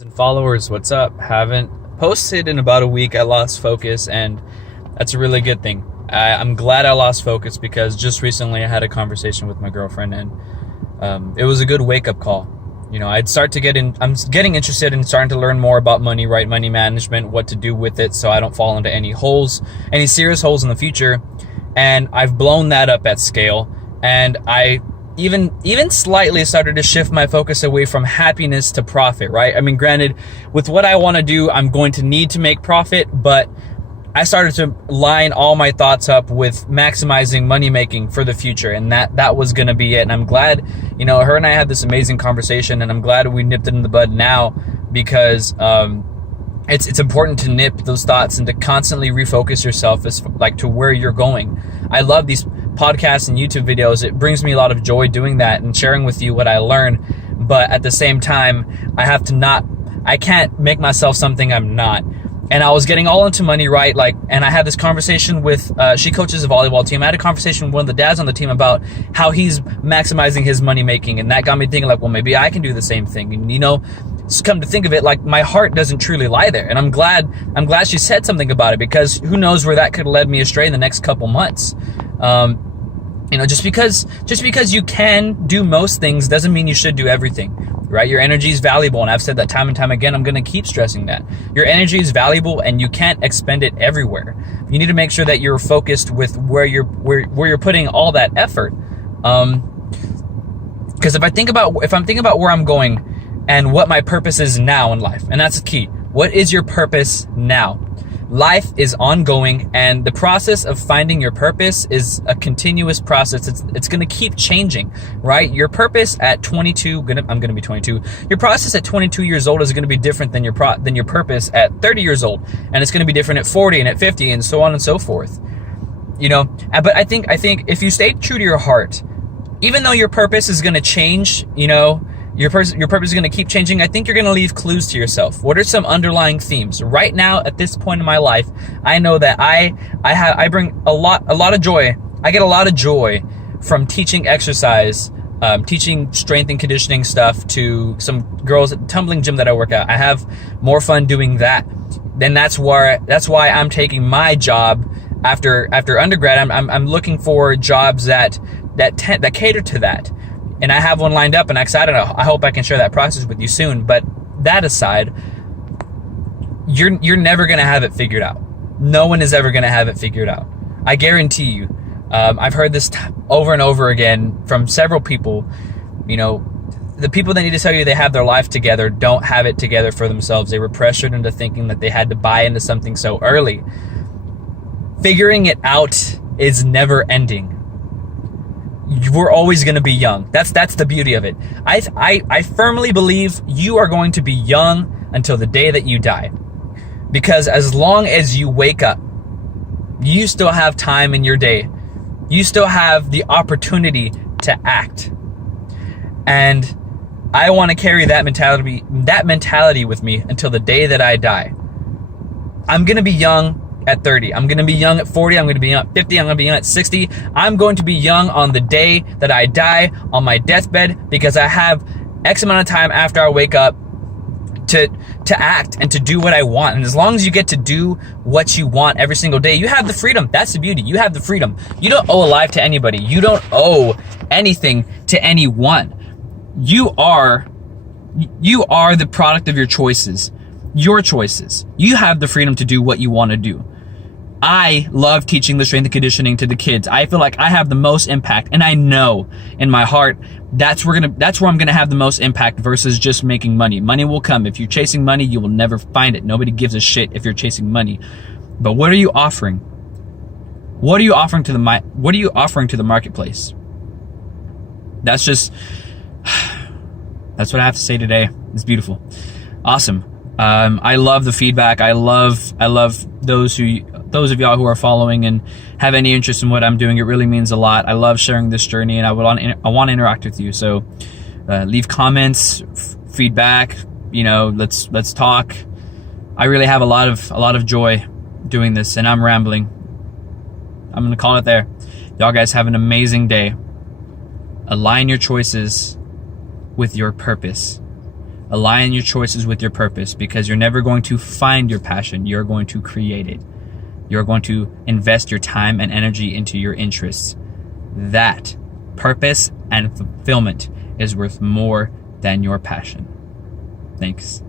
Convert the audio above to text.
And followers, what's up? Haven't posted in about a week. I lost focus, and that's a really good thing. I'm glad I lost focus because just recently I had a conversation with my girlfriend, and it was a good wake-up call. I'm getting interested in starting to learn more about money, right? Money management, what to do with it so I don't fall into any serious holes in the future. And I've blown that up at scale, and I even slightly started to shift my focus away from happiness to profit, right? I mean, granted, with what I want to do, I'm going to need to make profit, but I started to line all my thoughts up with maximizing money making for the future, and that was going to be it. And I'm glad, her and I had this amazing conversation, and I'm glad we nipped it in the bud now, because it's important to nip those thoughts and to constantly refocus yourself to where you're going. I love these podcasts and YouTube videos. It brings me a lot of joy doing that and sharing with you what I learn. But at the same time, I can't make myself something I'm not. And I was getting all into money, right? And I had this conversation with, she coaches a volleyball team. I had a conversation with one of the dads on the team about how he's maximizing his money making. And that got me thinking well, maybe I can do the same thing. And, just come to think of it, my heart doesn't truly lie there. And I'm glad she said something about it, because who knows where that could have led me astray in the next couple months. Just because you can do most things doesn't mean you should do everything, right? Your energy is valuable, and I've said that time and time again. I'm going to keep stressing that. Your energy is valuable, and you can't expend it everywhere. You need to make sure that you're focused with where you're putting all that effort. Because if I'm thinking about where I'm going and what my purpose is now in life, and that's the key. What is your purpose now? Life is ongoing, and the process of finding your purpose is a continuous process. It's going to keep changing, right? Your purpose at 22, I'm going to be 22. Your process at 22 years old is going to be different than your purpose at 30 years old, and it's going to be different at 40 and at 50 and so on and so forth. But I think if you stay true to your heart, even though your purpose is going to change, your purpose is going to keep changing, I think you're going to leave clues to yourself. What are some underlying themes? Right now, at this point in my life, I know that I bring a lot of joy. I get a lot of joy from teaching exercise, teaching strength and conditioning stuff to some girls at the tumbling gym that I work at. I have more fun doing that. Then that's why I'm taking my job after undergrad. I'm looking for jobs that cater to that. And I have one lined up, and I'm excited. I hope I can share that process with you soon. But that aside, you're never going to have it figured out. No one is ever going to have it figured out. I guarantee you. I've heard this over and over again from several people. The people that need to tell you they have their life together don't have it together for themselves. They were pressured into thinking that they had to buy into something so early. Figuring it out is never ending. We're always going to be young. That's the beauty of it. I firmly believe you are going to be young until the day that you die. Because as long as you wake up, you still have time in your day. You still have the opportunity to act. And I want to carry that mentality with me until the day that I die. I'm going to be young at 30. I'm going to be young at 40. I'm going to be young at 50. I'm going to be young at 60. I'm going to be young on the day that I die, on my deathbed, because I have X amount of time after I wake up to act and to do what I want. And as long as you get to do what you want every single day, you have the freedom. That's the beauty. You have the freedom. You don't owe a life to anybody. You don't owe anything to anyone. You are the product of your choices. Your choices. You have the freedom to do what you want to do. I love teaching the strength and conditioning to the kids. I feel like I have the most impact, and I know in my heart that's where I'm gonna have the most impact versus just making money. Money will come. If you're chasing money, you will never find it. Nobody gives a shit if you're chasing money. But what are you offering? What are you offering to the marketplace? That's what I have to say today. It's beautiful. Awesome. I love the feedback. I love those of y'all who are following and have any interest in what I'm doing. It really means a lot. I love sharing this journey, and I want to interact with you. So leave comments, feedback. Let's talk. I really have a lot of joy doing this, and I'm rambling. I'm gonna call it there. Y'all guys have an amazing day. Align your choices with your purpose. Align your choices with your purpose, because you're never going to find your passion. You're going to create it. You're going to invest your time and energy into your interests. That purpose and fulfillment is worth more than your passion. Thanks.